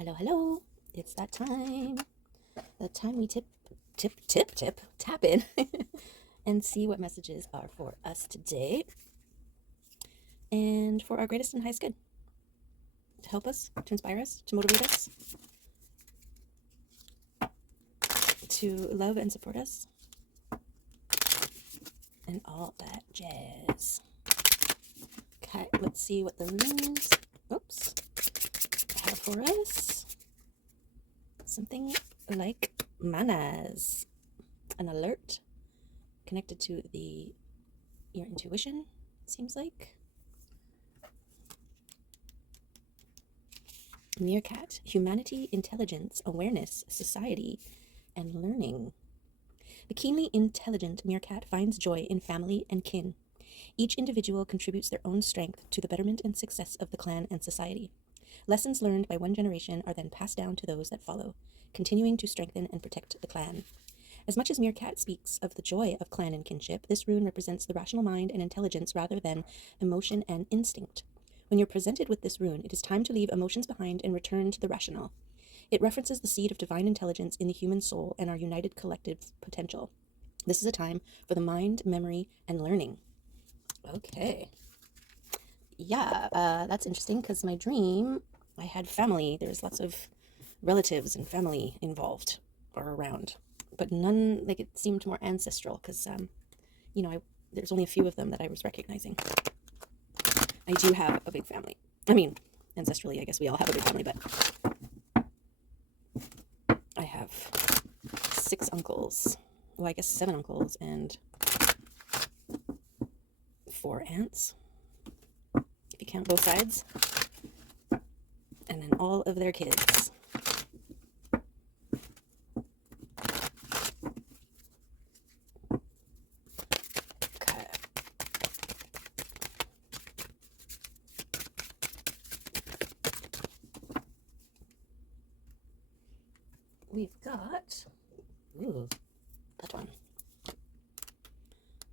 Hello, hello. It's that time. The time we tap in and see what messages are for us today and for our greatest and highest good to help us, to inspire us, to motivate us, to love and support us, and all that jazz. Okay, let's see what the runes, have for us. Something like manas, an alert connected to your intuition, seems like. Meerkat, humanity, intelligence, awareness, society, and learning. The keenly intelligent meerkat finds joy in family and kin. Each individual contributes their own strength to the betterment and success of the clan and society. Lessons learned by one generation are then passed down to those that follow, continuing to strengthen and protect the clan. As much as Meerkat speaks of the joy of clan and kinship, this rune represents the rational mind and intelligence rather than emotion and instinct. When you're presented with this rune, it is time to leave emotions behind and return to the rational. It references the seed of divine intelligence in the human soul and our united collective potential. This is a time for the mind, memory, and learning. Okay. Yeah, that's interesting because my dream, I had family. There's lots of relatives and family involved or around, but none, like, it seemed more ancestral because, there's only a few of them that I was recognizing. I do have a big family. I mean, ancestrally, I guess we all have a big family, but I have 6 uncles. Well, I guess 7 uncles and 4 aunts, if you count both sides. And then all of their kids. Okay. We've got, that one.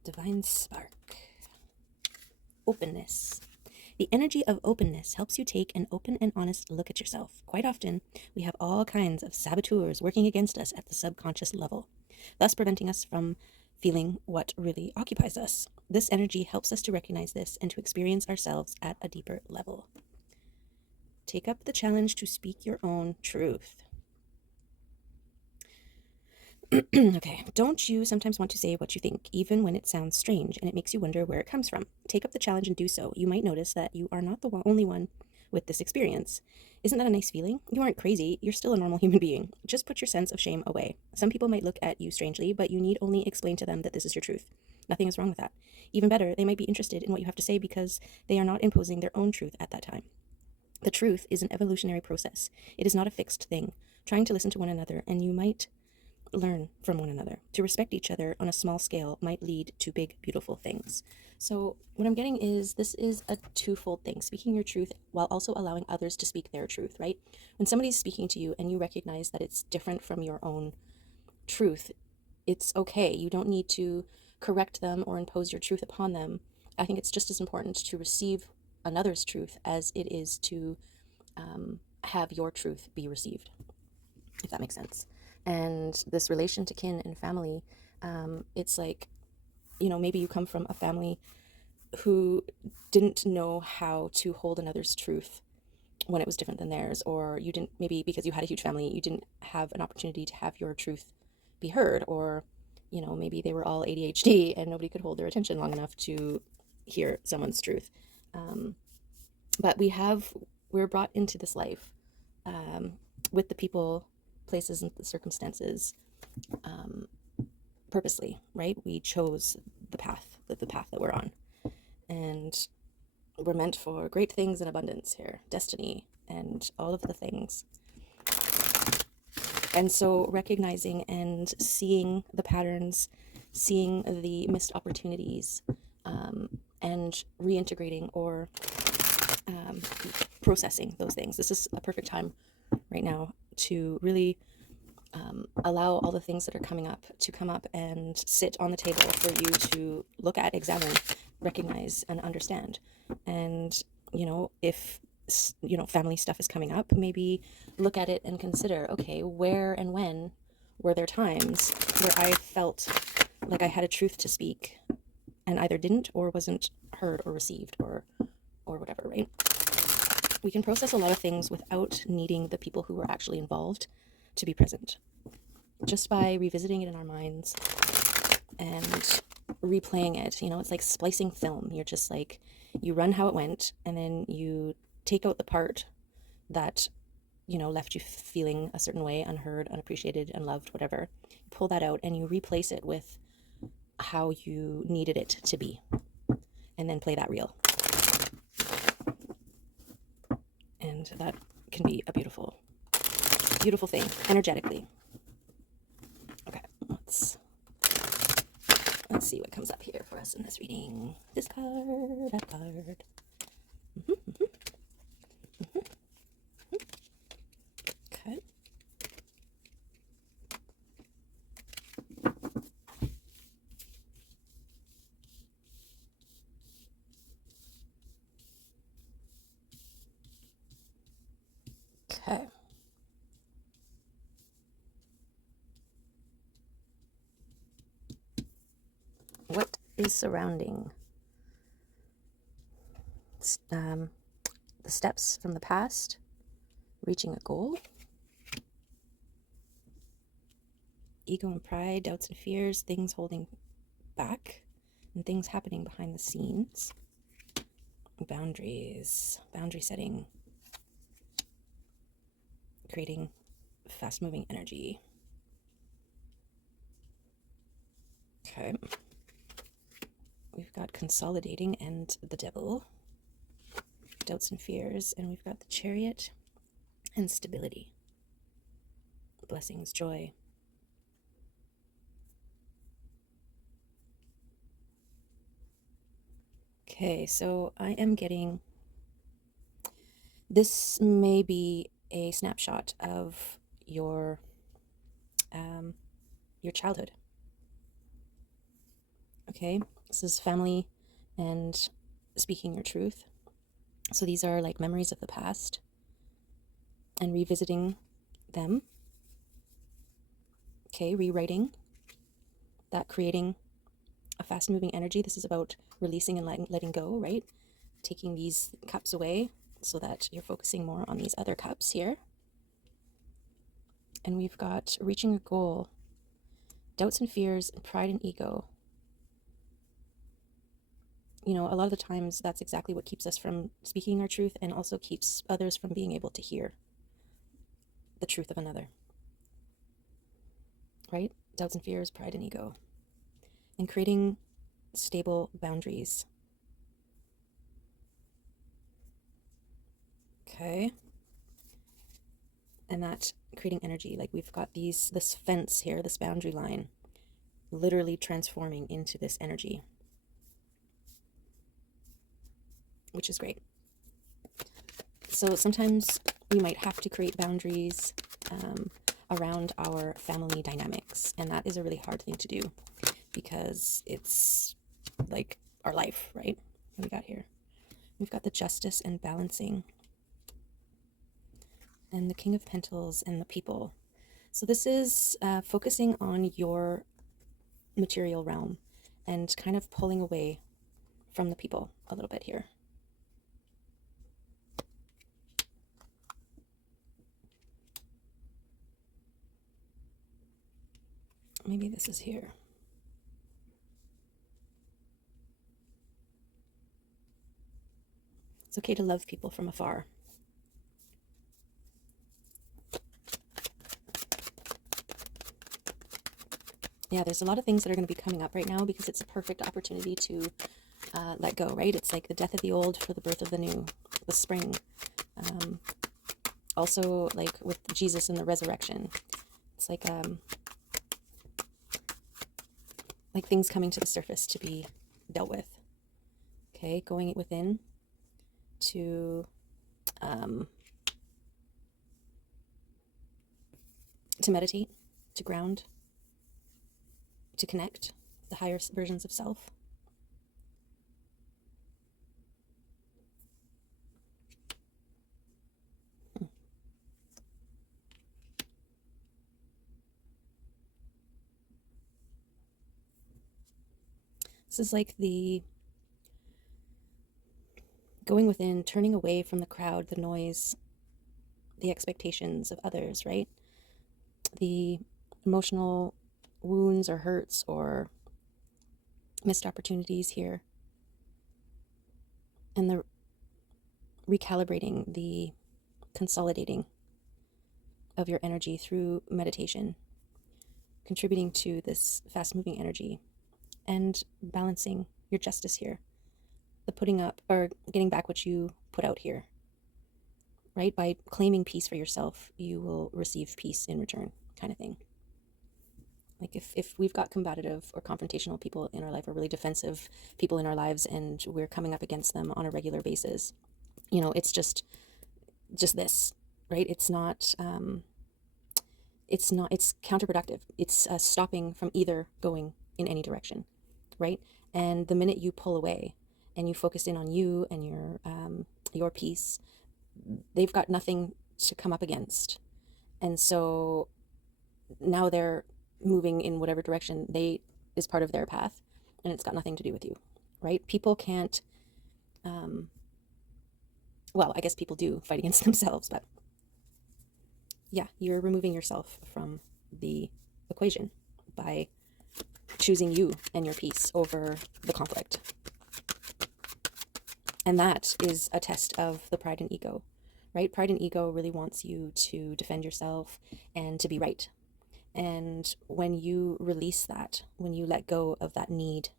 Divine Spark. Openness. The energy of openness helps you take an open and honest look at yourself. Quite often, we have all kinds of saboteurs working against us at the subconscious level, thus preventing us from feeling what really occupies us. This energy helps us to recognize this and to experience ourselves at a deeper level. Take up the challenge to speak your own truth. Okay, don't you sometimes want to say what you think, even when it sounds strange and it makes you wonder where it comes from? Take up the challenge and do so. You might notice that you are not the only one with this experience. Isn't that a nice feeling? You aren't crazy. You're still a normal human being. Just put your sense of shame away. Some people might look at you strangely, but you need only explain to them that this is your truth. Nothing is wrong with that. Even better, they might be interested in what you have to say because they are not imposing their own truth at that time. The truth is an evolutionary process. It is not a fixed thing. Trying to listen to one another, and you might learn from one another. To respect each other on a small scale might lead to big, beautiful things. So what I'm getting is this is a twofold thing, speaking your truth while also allowing others to speak their truth, right? When somebody's speaking to you and you recognize that it's different from your own truth, it's okay. You don't need to correct them or impose your truth upon them. I think it's just as important to receive another's truth as it is to have your truth be received, if that makes sense. And this relation to kin and family, it's like, maybe you come from a family who didn't know how to hold another's truth when it was different than theirs, or you didn't, maybe because you had a huge family, you didn't have an opportunity to have your truth be heard, or, maybe they were all ADHD and nobody could hold their attention long enough to hear someone's truth. But we're brought into this life with the people, places, and the circumstances purposely, right? We chose the path that we're on, and we're meant for great things in abundance here, destiny, and all of the things. And so recognizing and seeing the patterns, seeing the missed opportunities, and reintegrating or processing those things. This is a perfect time right now to really allow all the things that are coming up to come up and sit on the table for you to look at, examine, recognize, and understand. And, if family stuff is coming up, maybe look at it and consider, okay, where and when were there times where I felt like I had a truth to speak and either didn't or wasn't heard or received or whatever, right? We can process a lot of things without needing the people who were actually involved to be present. Just by revisiting it in our minds and replaying it, it's like splicing film. You're just like, you run how it went, and then you take out the part that, left you feeling a certain way, unheard, unappreciated, unloved, whatever. You pull that out and you replace it with how you needed it to be, and then play that reel. And that can be a beautiful, beautiful thing, energetically. Okay, let's see what comes up here for us in this reading. This card, that card. Okay. Okay. What is surrounding the steps from the past, reaching a goal, ego and pride, doubts and fears, things holding back, and things happening behind the scenes, boundaries, boundary setting, creating fast-moving energy. Okay. We've got consolidating and the devil, doubts and fears, and we've got the chariot and stability, blessings, joy. Okay, so I am getting, this may be a snapshot of your childhood. Okay, this is family and speaking your truth. So these are like memories of the past and revisiting them. Okay, rewriting that, creating a fast-moving energy. This is about releasing and letting go, right? Taking these cups away so that you're focusing more on these other cups here. And we've got reaching a goal, doubts and fears, and pride and ego. A lot of the times that's exactly what keeps us from speaking our truth, and also keeps others from being able to hear the truth of another, right? Doubts and fears, pride and ego. And creating stable boundaries. Okay. And that creating energy, like we've got this fence here, this boundary line, literally transforming into this energy, which is great. So sometimes we might have to create boundaries around our family dynamics, and that is a really hard thing to do because it's like our life, right? What we got here? We've got the justice and balancing, and the King of Pentacles and the people. So this is focusing on your material realm and kind of pulling away from the people a little bit here. Maybe this is here. It's okay to love people from afar. Yeah, there's a lot of things that are going to be coming up right now because it's a perfect opportunity to let go, right? It's like the death of the old for the birth of the new, the spring. Also, like with Jesus and the resurrection, it's like things coming to the surface to be dealt with. Okay, going within to meditate, to ground, to connect the higher versions of self. This is like the going within, turning away from the crowd, the noise, the expectations of others, right? The emotional wounds or hurts or missed opportunities here. And the recalibrating, the consolidating of your energy through meditation, contributing to this fast-moving energy and balancing your justice here. The putting up or getting back what you put out here, right? By claiming peace for yourself, you will receive peace in return, kind of thing. Like if we've got combative or confrontational people in our life, or really defensive people in our lives, and we're coming up against them on a regular basis, you know, it's just this, right? It's counterproductive. It's stopping from either going in any direction, right? And the minute you pull away and you focus in on you and your peace, they've got nothing to come up against. And so now they're moving in whatever direction they is part of their path, and it's got nothing to do with you, right? People can't, well, I guess people do fight against themselves, but yeah, you're removing yourself from the equation by choosing you and your peace over the conflict. And that is a test of the pride and ego, right? Pride and ego really wants you to defend yourself and to be right. And when you release that, when you let go of that need,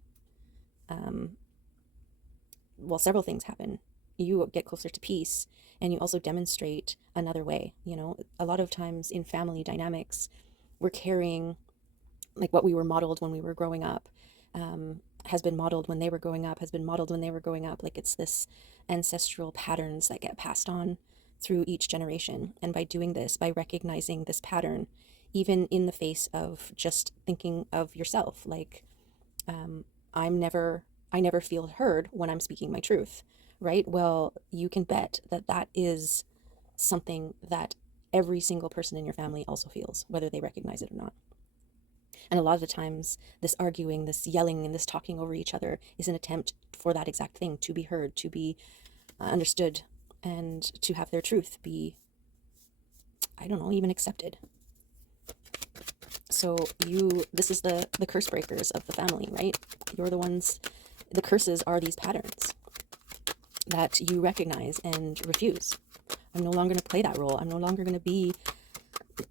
well, several things happen. You get closer to peace, and you also demonstrate another way. You know, a lot of times in family dynamics, we're carrying like what we were modeled when we were growing up, has been modeled when they were growing up, has been modeled when they were growing up. Like it's this ancestral patterns that get passed on through each generation. And by doing this, by recognizing this pattern, even in the face of just thinking of yourself, like, I never feel heard when I'm speaking my truth, right? Well, you can bet that that is something that every single person in your family also feels, whether they recognize it or not. And a lot of the times, this arguing, this yelling, and this talking over each other is an attempt for that exact thing, to be heard, to be understood, and to have their truth be, I don't know, even accepted. So this is the curse breakers of the family, right? You're the ones, the curses are these patterns that you recognize and refuse. I'm no longer going to play that role. I'm no longer going to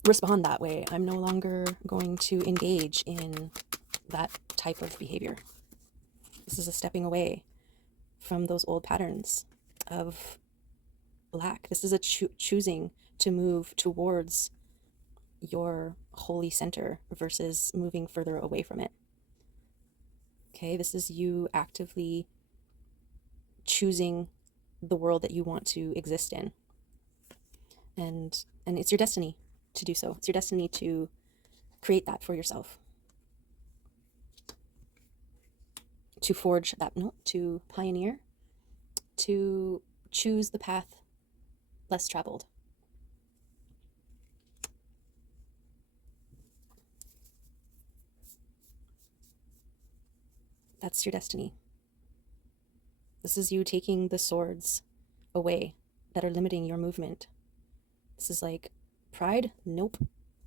respond that way. I'm no longer going to engage in that type of behavior. This is a stepping away from those old patterns of lack. This is a choosing to move towards your holy center versus moving further away from it. Okay, this is you actively choosing the world that you want to exist in. And it's your destiny to do so. It's your destiny to create that for yourself. To forge that, no, to pioneer, to choose the path less traveled. That's your destiny. This is you taking the swords away that are limiting your movement. This is like pride, nope.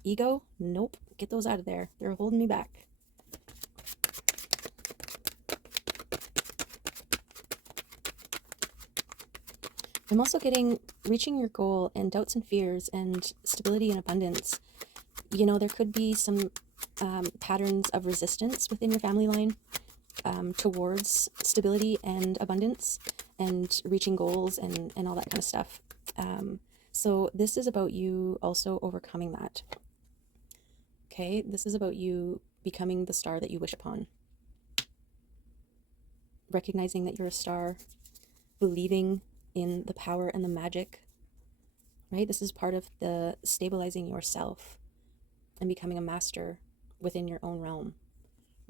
Ego, nope. Get those out of there. They're holding me back. I'm also getting reaching your goal and doubts and fears and stability and abundance. You know, there could be some patterns of resistance within your family line towards stability and abundance and reaching goals and all that kind of stuff. So this is about you also overcoming that. Okay, this is about you becoming the star that you wish upon. Recognizing that you're a star, believing in the power and the magic, right? This is part of the stabilizing yourself and becoming a master within your own realm,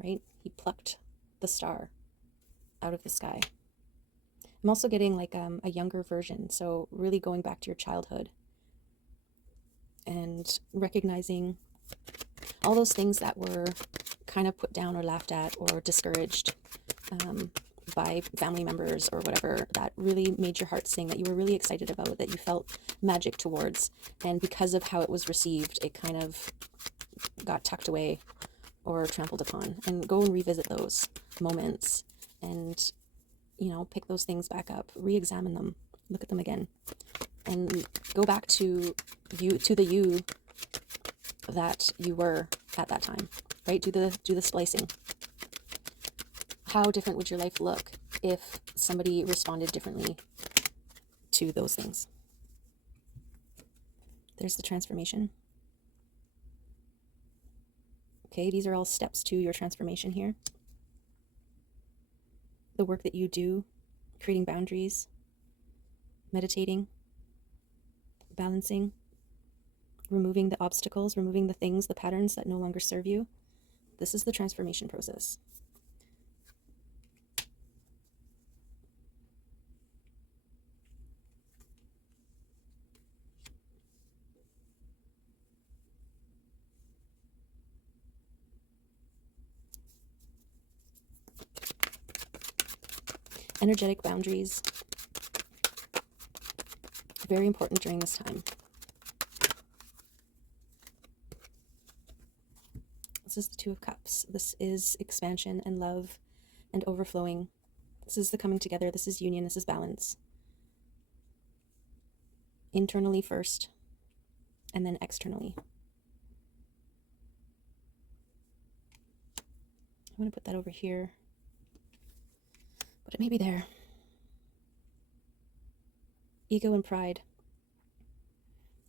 right? He plucked the star out of the sky. I'm also getting like a younger version, so really going back to your childhood and recognizing all those things that were kind of put down or laughed at or discouraged by family members or whatever that really made your heart sing, that you were really excited about, that you felt magic towards, and because of how it was received, it kind of got tucked away or trampled upon. And go and revisit those moments and, pick those things back up, re-examine them, look at them again, and go back to the you that you were at that time, right? Do the splicing. How different would your life look if somebody responded differently to those things? There's the transformation. Okay, these are all steps to your transformation here. The work that you do, creating boundaries, meditating, balancing, removing the obstacles, removing the things, the patterns that no longer serve you. This is the transformation process. Energetic boundaries, very important during this time. This is the Two of Cups. This is expansion and love and overflowing. This is the coming together. This is union. This is balance. Internally first, and then externally. I'm going to put that over here, but it may be there. Ego and pride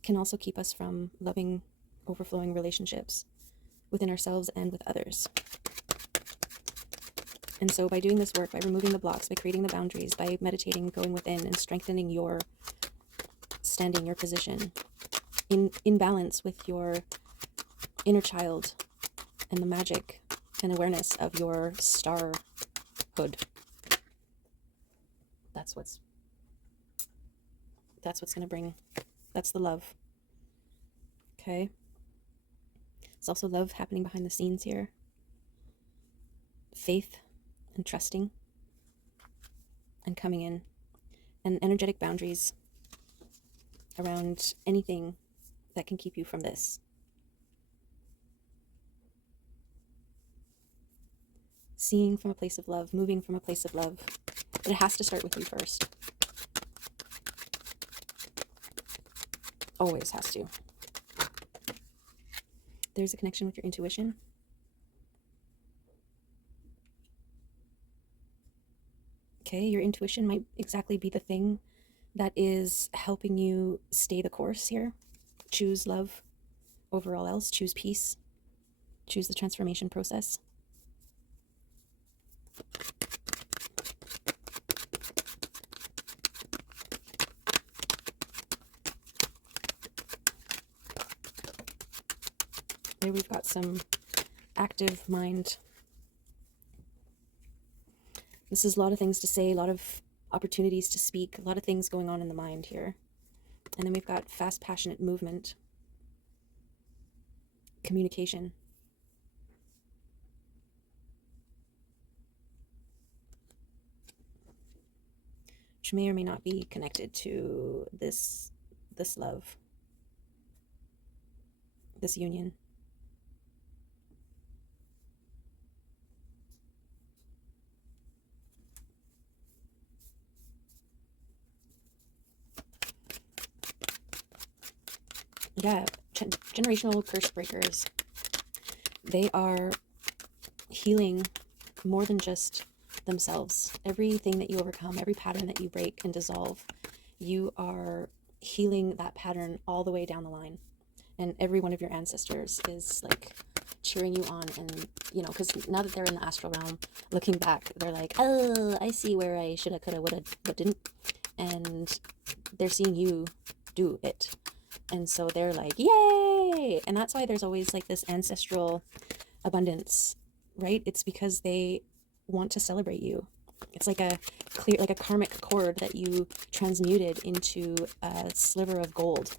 can also keep us from loving, overflowing relationships within ourselves and with others. And so by doing this work, by removing the blocks, by creating the boundaries, by meditating, going within and strengthening your standing, your position, in balance with your inner child and the magic and awareness of your starhood. That's what's going to bring, that's the love. Okay. There's also love happening behind the scenes here. Faith and trusting and coming in, and energetic boundaries around anything that can keep you from this. Seeing from a place of love, moving from a place of love, but it has to start with you first. Always has to. There's a connection with your intuition. Okay, your intuition might exactly be the thing that is helping you stay the course here. Choose love over all else. Choose peace. Choose the transformation process. There we've got some active mind. This is a lot of things to say, a lot of opportunities to speak, a lot of things going on in the mind here. And then we've got fast, passionate movement, communication. Which may or may not be connected to this love, this union. Yeah, generational curse breakers. They are healing more than just themselves. Everything that you overcome, every pattern that you break and dissolve, you are healing that pattern all the way down the line. And every one of your ancestors is like cheering you on, and because now that they're in the astral realm, looking back, they're like, oh, I see where I shoulda, coulda, woulda, but didn't. And they're seeing you do it. And so they're like, yay! And that's why there's always like this ancestral abundance, right? It's because they want to celebrate you. It's like a karmic cord that you transmuted into a sliver of gold.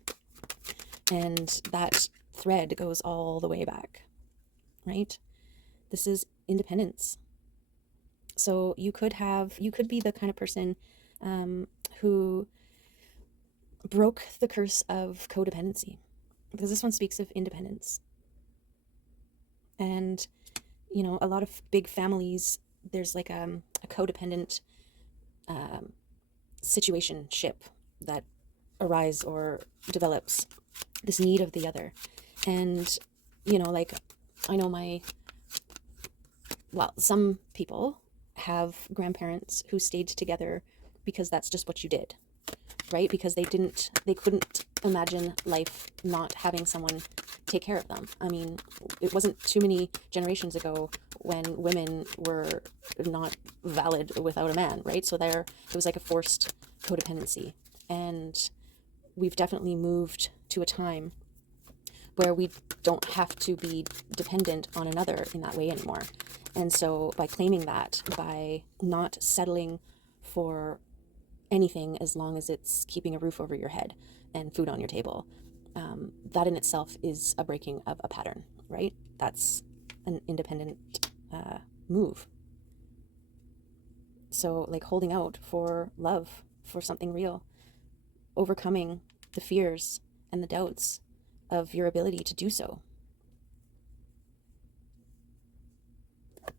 And that thread goes all the way back, right? This is independence. So you could be the kind of person who broke the curse of codependency, because this one speaks of independence. And, a lot of big families, there's like a codependent situationship that arise or develops, this need of the other. And, like, I know some people have grandparents who stayed together because that's just what you did, right? Because they couldn't imagine life not having someone take care of them. I mean, it wasn't too many generations ago when women were not valid without a man, right? So it was like a forced codependency. And we've definitely moved to a time where we don't have to be dependent on another in that way anymore. And so by claiming that, by not settling for anything as long as it's keeping a roof over your head and food on your table, that in itself is a breaking of a pattern, right? That's an independent move. So, like, holding out for love, for something real, overcoming the fears and the doubts of your ability to do so.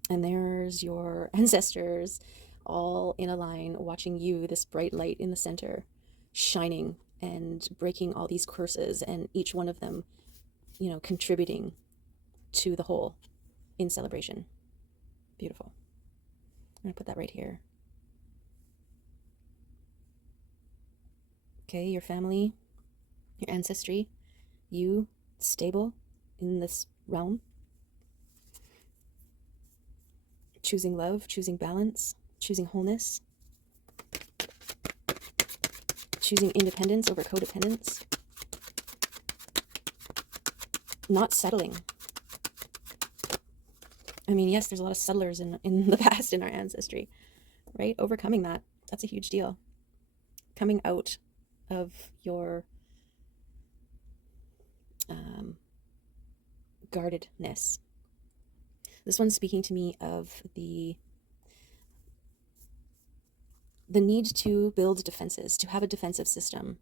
And there's your ancestors all in a line watching you, this bright light in the center, shining and breaking all these curses, and each one of them, contributing to the whole in celebration. Beautiful. I'm going to put that right here. Okay, your family, your ancestry, you stable in this realm, choosing love, choosing balance, choosing wholeness, choosing independence over codependence, not settling. I mean, yes, there's a lot of settlers in the past in our ancestry, right? Overcoming that, that's a huge deal. Coming out of your guardedness. This one's speaking to me of the need to build defenses, to have a defensive system,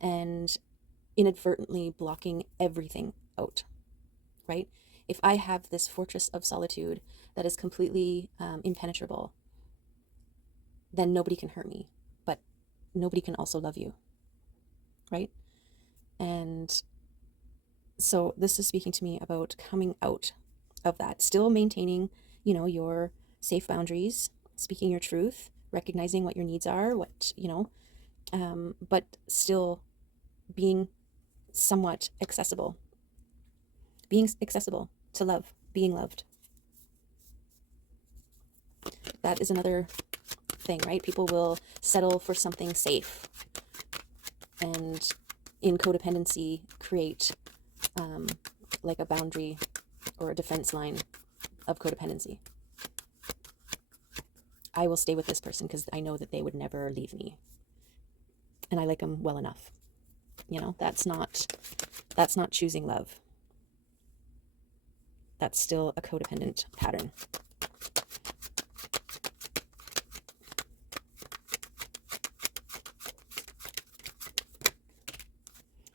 and inadvertently blocking everything out, right? If I have this fortress of solitude that is completely impenetrable, then nobody can hurt me, but nobody can also love you, right? And so this is speaking to me about coming out of that, still maintaining, your safe boundaries, speaking your truth, recognizing what your needs are, but still being somewhat accessible, to love, being loved. That is another thing, right? People will settle for something safe, and in codependency create like a boundary or a defense line of codependency. I will stay with this person because I know that they would never leave me, and I like them well enough. That's not choosing love. That's still a codependent pattern.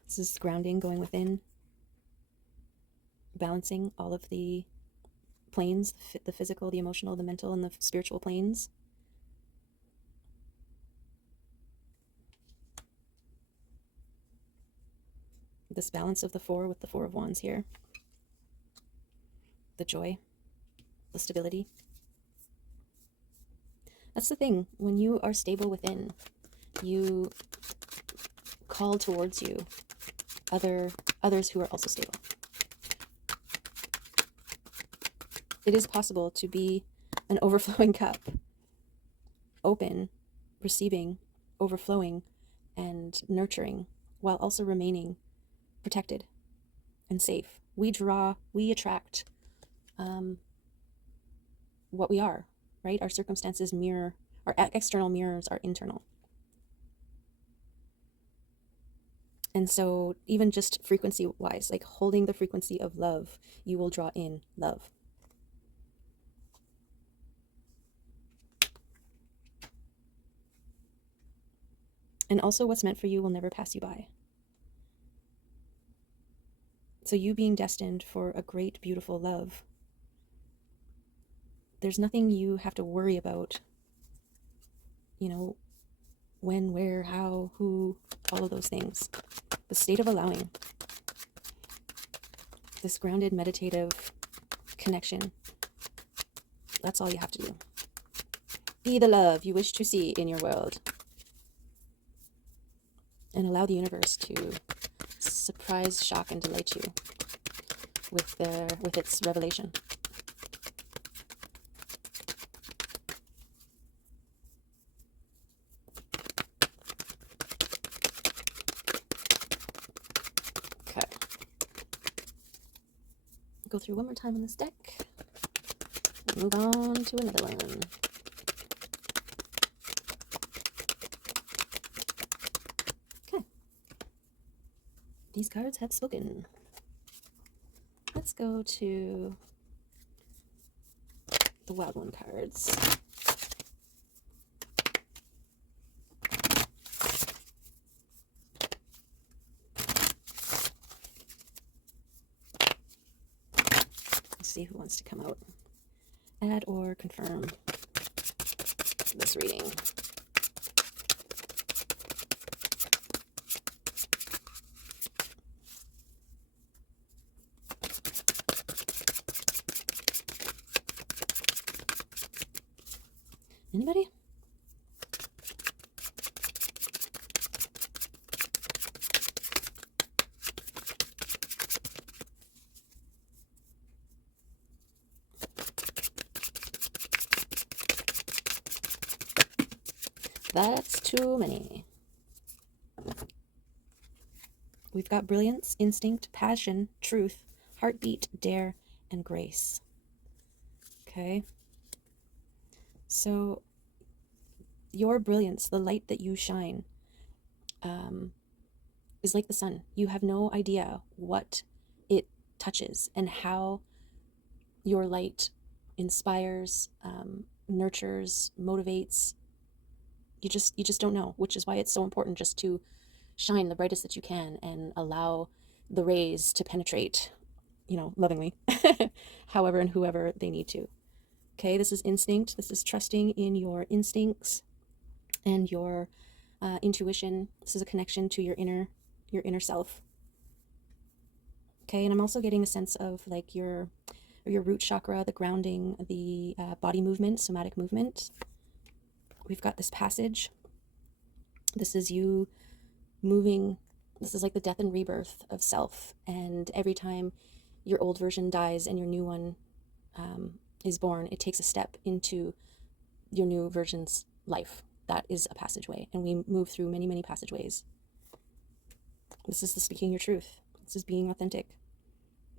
This is grounding, going within, balancing all of the planes, the physical, the emotional, the mental, and the spiritual planes. This balance of the four with the Four of Wands here. The joy, the stability. That's the thing. When you are stable within, you call towards you others who are also stable. It is possible to be an overflowing cup, open, receiving, overflowing, and nurturing, while also remaining protected and safe. We attract what we are, right? Our circumstances mirror, our external mirrors our internal. And so even just frequency wise, like holding the frequency of love, you will draw in love. And also, what's meant for you will never pass you by. So you being destined for a great, beautiful love, there's nothing you have to worry about, when, where, how, who, all of those things. The state of allowing, this grounded, meditative connection, that's all you have to do. Be the love you wish to see in your world. And allow the universe to surprise, shock, and delight you with its revelation. Okay. Go through one more time on this deck. Move on to another one. Okay. These cards have spoken. Let's go to the Wild One cards. Let's see who wants to come out. Add or confirm this reading. Anybody? That's too many. We've got brilliance, instinct, passion, truth, heartbeat, dare, and grace. Okay. So your brilliance, the light that you shine, is like the sun. You have no idea what it touches and how your light inspires, nurtures, motivates. You just don't know, which is why it's so important just to shine the brightest that you can and allow the rays to penetrate, lovingly, however and whoever they need to. Okay, this is instinct. This is trusting in your instincts and your intuition. This is a connection to your inner self. Okay, and I'm also getting a sense of like your root chakra, the grounding, the body movement, somatic movement. We've got this passage. This is you moving. This is like the death and rebirth of self. And every time your old version dies and your new one is born, it takes a step into your new version's life. That is a passageway. And we move through many, many passageways. This is the speaking your truth. This is being authentic.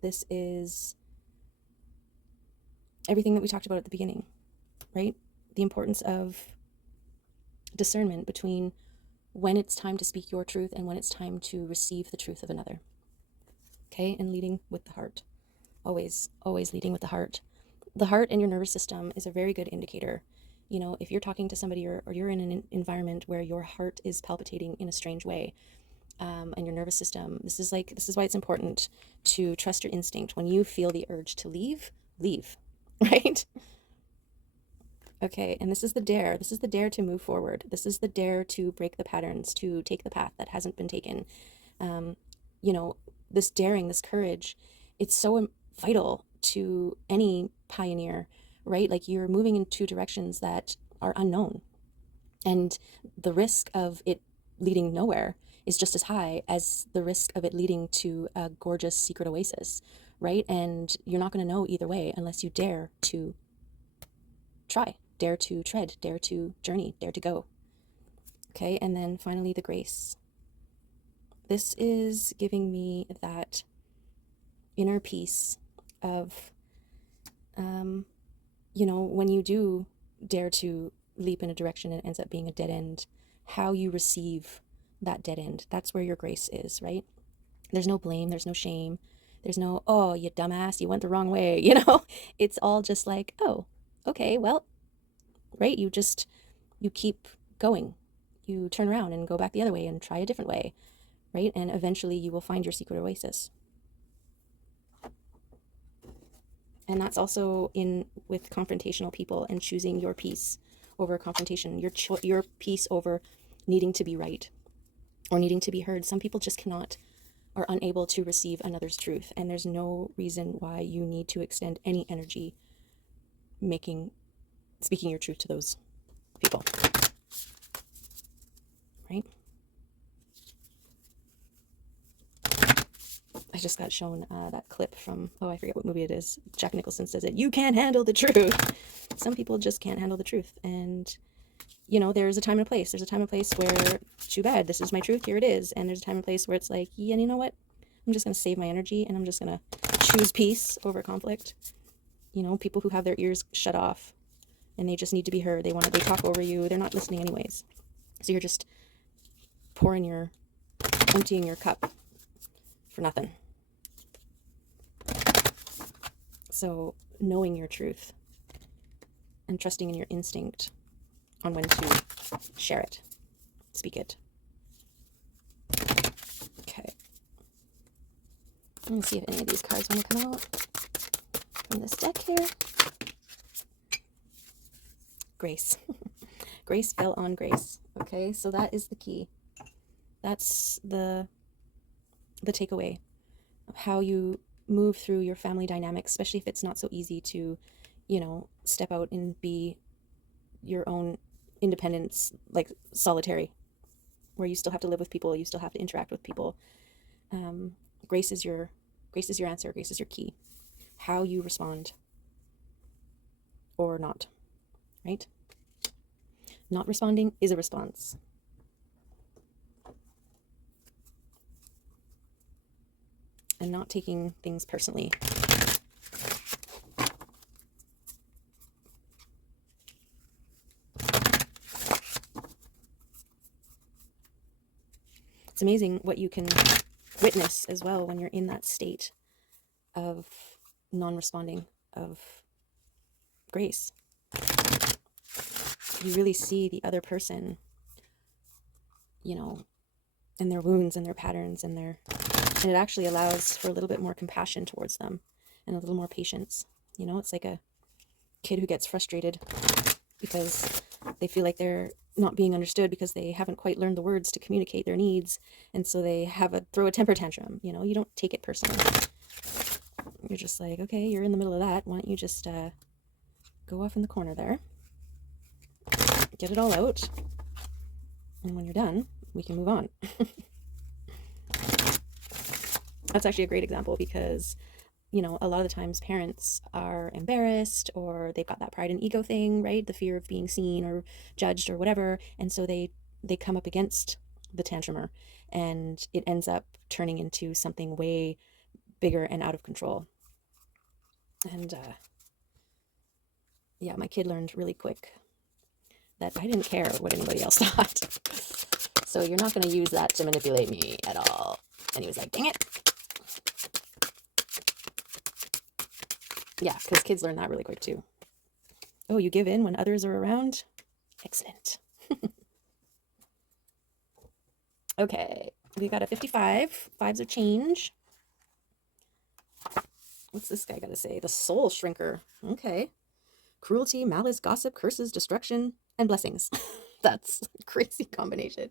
This is everything that we talked about at the beginning, right? The importance of discernment between when it's time to speak your truth and when it's time to receive the truth of another. Okay, and leading with the heart. Always, always leading with the heart. The heart and your nervous system is a very good indicator. If you're talking to somebody or you're in an environment where your heart is palpitating in a strange way, and your nervous system, this is why it's important to trust your instinct. When you feel the urge to leave, right? Okay, and this is the dare. This is the dare to move forward. This is the dare to break the patterns, to take the path that hasn't been taken. This daring, this courage, it's so vital to any pioneer, right? Like you're moving in two directions that are unknown. And the risk of it leading nowhere is just as high as the risk of it leading to a gorgeous secret oasis, right? And you're not going to know either way unless you dare to try, dare to tread, dare to journey, dare to go. Okay, and then finally the grace. This is giving me that inner peace of, when you do dare to leap in a direction and it ends up being a dead end, how you receive that dead end. That's where your grace is, right? There's no blame, there's no shame, there's no, oh, you dumbass, you went the wrong way, It's all just like, oh, okay, well, right? You keep going. you turn around and go back the other way and try a different way, right? And eventually you will find your secret oasis. And that's also in with confrontational people and choosing your peace over confrontation, your peace over needing to be right or needing to be heard. Some people just cannot, are unable to receive another's truth, and there's no reason why you need to extend any energy speaking your truth to those people, right? I just got shown that clip from, oh, I forget what movie it is. Jack Nicholson says it, "You can't handle the truth." Some people just can't handle the truth. And, you know, there's a time and a place. There's a time and place where, too bad, this is my truth, here it is. And there's a time and place where it's like, yeah, you know what? I'm just going to save my energy and I'm just going to choose peace over conflict. You know, people who have their ears shut off and they just need to be heard. They talk over you. They're not listening anyways. So you're just emptying your cup for nothing. So knowing your truth and trusting in your instinct on when to share it, speak it. Okay. Let me see if any of these cards want to come out from this deck here. Grace. Grace fell on grace. Okay, so that is the key. That's the takeaway of how you move through your family dynamics, especially if it's not so easy to, you know, step out and be your own independence, like solitary, where you still have to live with people, you still have to interact with people. Grace is your answer. Grace is your key. How you respond or not, right? Not responding is a response. And not taking things personally. It's amazing what you can witness as well when you're in that state of non-responding, of grace. You really see the other person, you know, and their wounds and their patterns and it actually allows for a little bit more compassion towards them and a little more patience. You know, it's like a kid who gets frustrated because they feel like they're not being understood because they haven't quite learned the words to communicate their needs, and so they throw a temper tantrum. You know, you don't take it personally. You're just like, okay, you're in the middle of that. Why don't you just go off in the corner there, get it all out, and when you're done, we can move on. That's actually a great example because, you know, a lot of the times parents are embarrassed or they've got that pride and ego thing, right? The fear of being seen or judged or whatever. And so they come up against the tantrumer and it ends up turning into something way bigger and out of control. And yeah, my kid learned really quick that I didn't care what anybody else thought. So you're not going to use that to manipulate me at all. And he was like, dang it. Yeah, because kids learn that really quick too. Oh, you give in when others are around? Excellent. Okay, we got a 55. Fives are change. What's this guy got to say? The soul shrinker. Okay. Cruelty, malice, gossip, curses, destruction, and blessings. That's a crazy combination.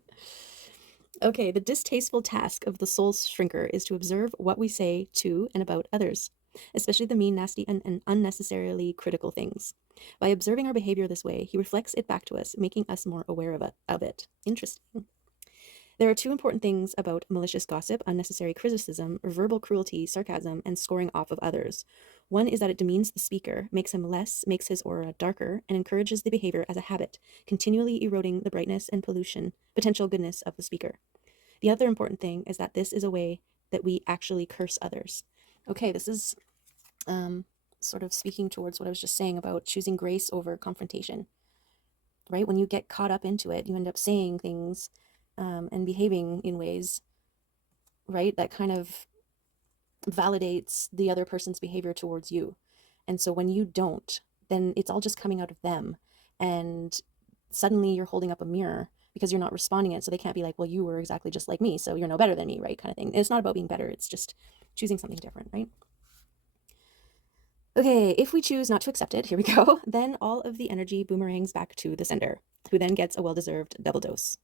Okay, the distasteful task of the soul shrinker is to observe what we say to and about others, especially the mean, nasty, and unnecessarily critical things. By observing our behavior this way, he reflects it back to us, making us more aware of it. Interesting. There are two important things about malicious gossip, unnecessary criticism, verbal cruelty, sarcasm, and scoring off of others. One is that it demeans the speaker, makes him less, makes his aura darker, and encourages the behavior as a habit, continually eroding the brightness and potential goodness of the speaker. The other important thing is that this is a way that we actually curse others. Okay, this is sort of speaking towards what I was just saying about choosing grace over confrontation, right? When you get caught up into it, you end up saying things and behaving in ways, right, that kind of validates the other person's behavior towards you. And so when you don't, then it's all just coming out of them. And suddenly you're holding up a mirror because you're not responding it. So they can't be like, well, you were exactly just like me, so you're no better than me, right? Kind of thing. And it's not about being better. It's just choosing something different, right? Okay, if we choose not to accept it, here we go, then all of the energy boomerangs back to the sender, who then gets a well-deserved double dose.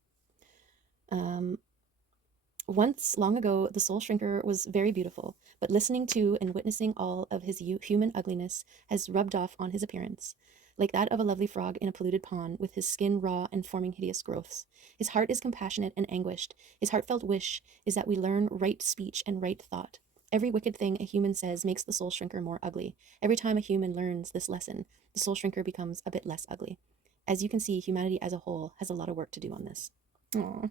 Once, long ago, the soul shrinker was very beautiful, but listening to and witnessing all of his human ugliness has rubbed off on his appearance, like that of a lovely frog in a polluted pond, with his skin raw and forming hideous growths. His heart is compassionate and anguished. His heartfelt wish is that we learn right speech and right thought. Every wicked thing a human says makes the soul shrinker more ugly. Every time a human learns this lesson, the soul shrinker becomes a bit less ugly. As you can see, humanity as a whole has a lot of work to do on this. Aww.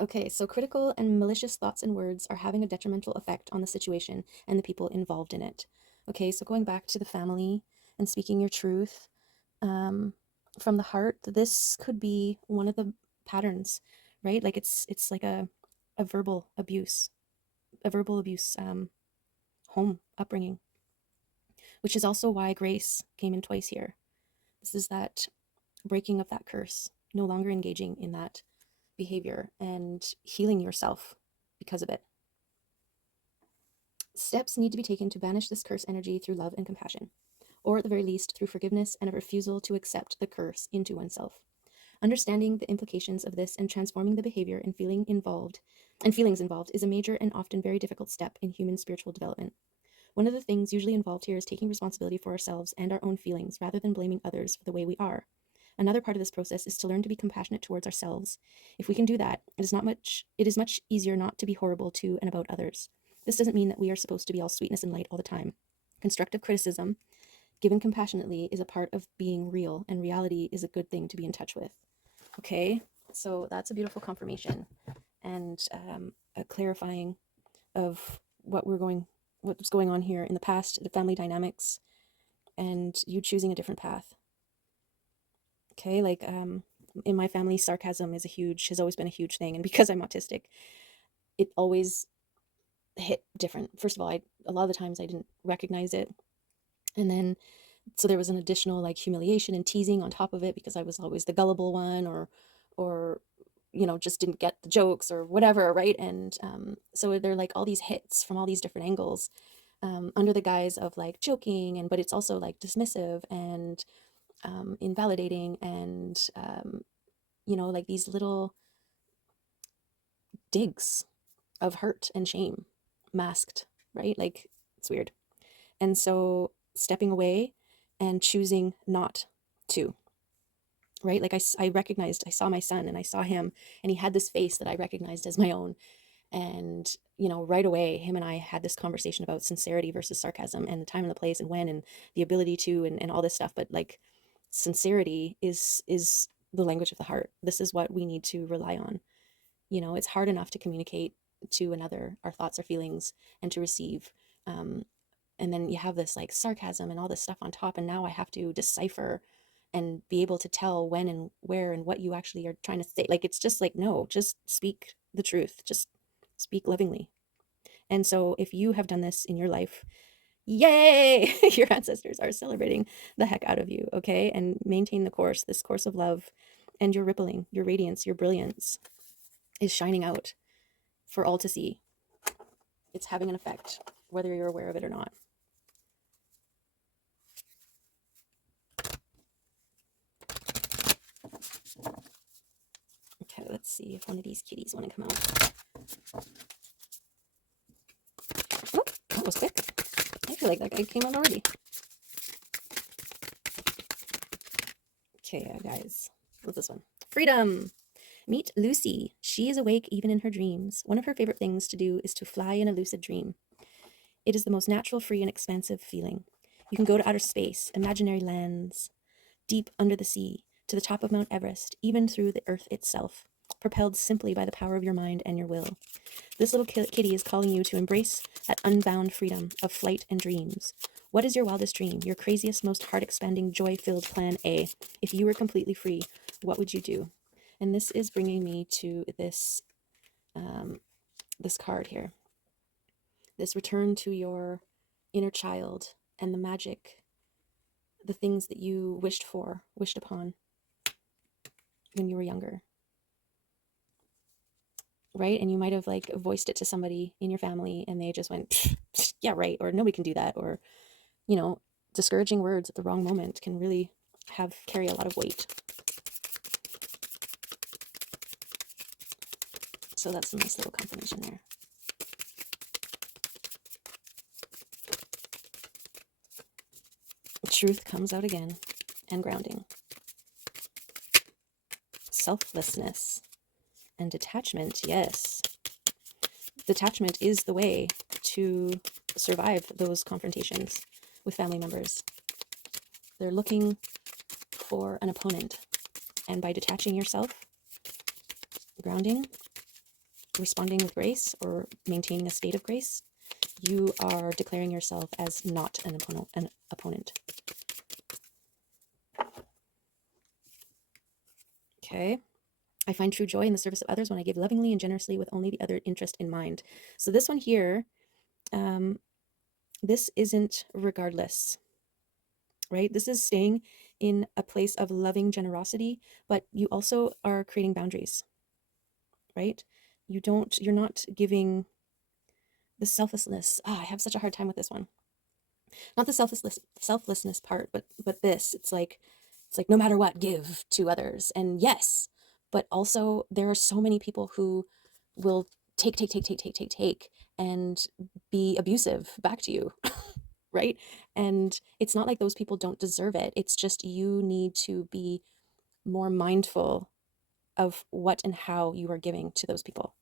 Okay, so critical and malicious thoughts and words are having a detrimental effect on the situation and the people involved in it. Okay, so going back to the family and speaking your truth um, from the heart, this could be one of the patterns, right? Like it's like a verbal abuse, home upbringing, which is also why grace came in twice here. This is that breaking of that curse, no longer engaging in that behavior and healing yourself because of it. Steps need to be taken to banish this curse energy through love and compassion, or at the very least through forgiveness and a refusal to accept the curse into oneself. Understanding the implications of this and transforming the behavior and feelings involved is a major and often very difficult step in human spiritual development. One of the things usually involved here is taking responsibility for ourselves and our own feelings rather than blaming others for the way we are. Another part of this process is to learn to be compassionate towards ourselves. If we can do that, it is much easier not to be horrible to and about others. This doesn't mean that we are supposed to be all sweetness and light all the time. Constructive criticism, given compassionately, is a part of being real, and reality is a good thing to be in touch with. Okay, so that's a beautiful confirmation and a clarifying of what's going on here in the past, the family dynamics, and you choosing a different path. Okay, like in my family, sarcasm has always been a huge thing, and because I'm autistic, it always hit different. First of all, a lot of the times I didn't recognize it, and then so there was an additional like humiliation and teasing on top of it because I was always the gullible one, or just didn't get the jokes or whatever, right? And so they're like all these hits from all these different angles, under the guise of like joking, but it's also like dismissive and invalidating, and like these little digs of hurt and shame masked, right? Like it's weird. And so stepping away and choosing not to, right? Like I saw my son and I saw him, and he had this face that I recognized as my own. And, right away, him and I had this conversation about sincerity versus sarcasm and the time and the place and when and the ability to and all this stuff. But like sincerity is the language of the heart. This is what we need to rely on. It's hard enough to communicate to another our thoughts, our feelings, and to receive. And then you have this like sarcasm and all this stuff on top. And now I have to decipher and be able to tell when and where and what you actually are trying to say. Like, it's just like, no, just speak the truth. Just speak lovingly. And so if you have done this in your life, yay, your ancestors are celebrating the heck out of you. Okay. And maintain this course of love, and your rippling, your radiance, your brilliance is shining out for all to see. It's having an effect, whether you're aware of it or not. Okay, let's see if one of these kitties want to come out. Oh, that was quick. I feel like that guy came out already. Okay, guys. What's this one? Freedom! Meet Lucy. She is awake even in her dreams. One of her favorite things to do is to fly in a lucid dream. It is the most natural, free, and expansive feeling. You can go to outer space, imaginary lands, deep under the sea, to the top of Mount Everest, even through the earth itself, propelled simply by the power of your mind and your will. This little kitty is calling you to embrace that unbound freedom of flight and dreams. What is your wildest dream, your craziest, most heart-expanding, joy-filled plan A? If you were completely free, what would you do? And this is bringing me to this this card here. This return to your inner child and the magic the things that you wished upon when you were younger, right? And you might have like voiced it to somebody in your family and they just went, yeah, right, or nobody can do that, or, you know, discouraging words at the wrong moment can really carry a lot of weight. So that's a nice little confirmation there. Truth comes out again, and grounding. Selflessness and detachment, yes. Detachment is the way to survive those confrontations with family members. They're looking for an opponent. And by detaching yourself, grounding, responding with grace, or maintaining a state of grace, you are declaring yourself as not an opponent. Okay. I find true joy in the service of others when I give lovingly and generously with only the other interest in mind. So this one here, this isn't regardless, right? This is staying in a place of loving generosity, but you also are creating boundaries, right? You're not giving the selflessness. I have such a hard time with this one. Not the selflessness part, but this. It's like no matter what, give to others. And yes, but also there are so many people who will take and be abusive back to you. Right? And it's not like those people don't deserve it. It's just you need to be more mindful of what and how you are giving to those people.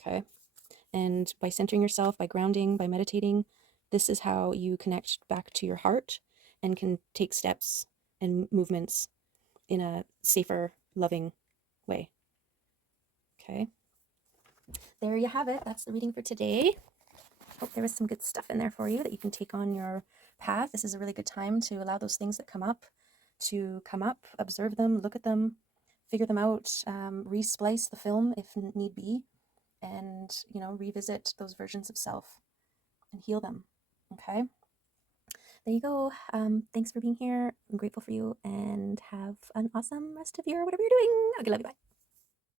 Okay? And by centering yourself, by grounding, by meditating, this is how you connect back to your heart and can take steps and movements in a safer, loving way. Okay? There you have it. That's the reading for today. Hope there was some good stuff in there for you that you can take on your path. This is a really good time to allow those things that come up to come up, observe them, look at them, figure them out, re-splice the film if need be, and, revisit those versions of self and heal them. Okay? There you go. Thanks for being here. I'm grateful for you, and have an awesome rest of your whatever you're doing. Okay, love you. Bye.